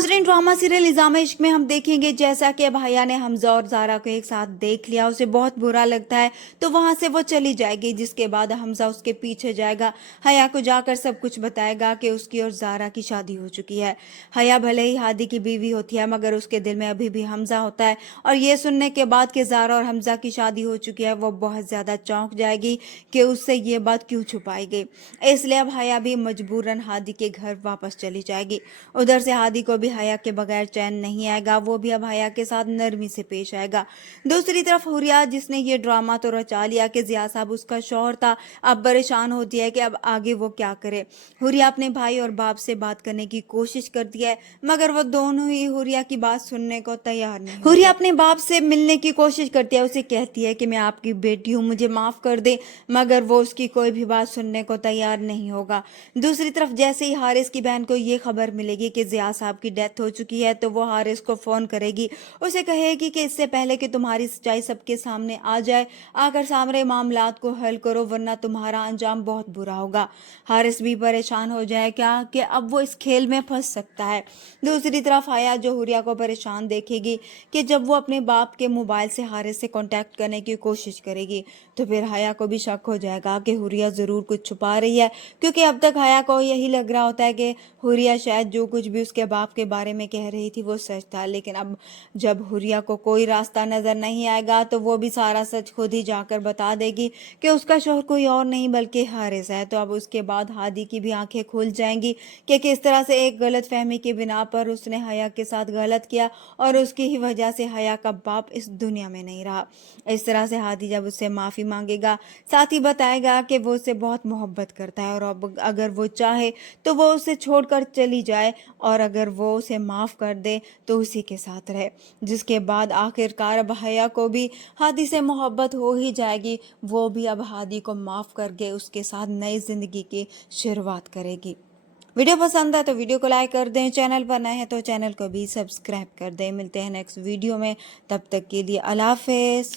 नाज़रीन, drama serial इल्ज़ाम इश्क में हम देखेंगे जैसा कि अब हया ने हमजा और ज़ारा को एक साथ देख लिया, उसे बहुत बुरा लगता है तो वहां से वो चली जाएगी, जिसके बाद हमजा उसके पीछे जाएगा, हया को जाकर सब कुछ बताएगा कि उसकी और ज़ारा की शादी हो चुकी है। हया भले ही हादी की बीवी होती है मगर उसके दिल में अभी भी हमजा होता है, और ये सुनने के बाद कि ज़ारा और हमजा की शादी हो चुकी है वो बहुत ज़्यादा चौंक जाएगी कि उससे ये बात क्यों छुपाई गई। इसलिए अब हया भी मजबूरन हादी के घर वापस चली जाएगी। उधर से हादी को भी हया के बगैर चैन नहीं आएगा, वो भी अब हया के साथ नरमी से पेश आएगा। दूसरी तरफ हुरिया, जिसने ये ड्रामा तो रचा लिया कि जिया साहब उसका शौहर था, अब परेशान होती है कि अब आगे वो क्या करे। हुरिया अपने भाई और बाप से बात करने की कोशिश करती है मगर वो दोनों ही हुरिया की बात सुनने को तैयार नहीं। हुरिया अपने बाप से मिलने की कोशिश करती है, उसे कहती है कि मैं आपकी बेटी हूँ, मुझे माफ कर दे, मगर वो उसकी कोई भी बात सुनने को तैयार नहीं होगा। दूसरी तरफ जैसे ही हारिस की बहन को ये खबर मिलेगी कि जिया साहब की डेथ हो चुकी है तो वो हारिस को फोन करेगी, उसे कहेगी कि इससे पहले कि तुम्हारी सच्चाई सबके सामने आ जाए, आकर सामने मामलात को हल करो वरना तुम्हारा अंजाम बहुत बुरा होगा। हारिस भी परेशान हो जाएगा कि अब वो इस खेल में फंस सकता है। दूसरी तरफ हया, जो हुरिया को परेशान देखेगी कि जब वो अपने बाप के मोबाइल से हारिस से कांटेक्ट करने की कोशिश करेगी तो फिर हया को भी शक हो जाएगा कि हुरिया जरूर कुछ छुपा रही है, क्योंकि अब तक हया को यही लग रहा होता है कि हुरिया शायद जो कुछ भी उसके बाप के बारे में कह रही थी वो सच था। लेकिन अब जब हुरिया को कोई रास्ता नजर नहीं आएगा तो वो भी सारा सच खुद ही जाकर बता देगी कि उसका शौहर कोई और नहीं बल्कि हारिस है। तो अब उसके बाद हादी की भी आंखें खुल जाएंगी कि किस तरह से एक गलत फहमी की बिना पर उसने हया के साथ गलत किया और उसकी ही वजह से हया का बाप इस दुनिया में नहीं रहा। इस तरह से हादी जब उससे माफी मांगेगा, साथ ही बताएगा कि वो उससे बहुत मोहब्बत करता है और अब अगर वो चाहे तो वो उसे छोड़कर चली जाए, और अगर वो उसे माफ कर दे तो उसी के साथ रहे। जिसके बाद आखिरकार अब हया को भी हादी से मोहब्बत हो ही जाएगी, वो भी अब हादी को माफ करके उसके साथ नई जिंदगी की शुरुआत करेगी। वीडियो पसंद है तो वीडियो को लाइक कर दें, चैनल पर नए हैं तो चैनल को भी सब्सक्राइब कर दें। मिलते हैं नेक्स्ट वीडियो में, तब तक के लिए अल्लाह हाफिज़।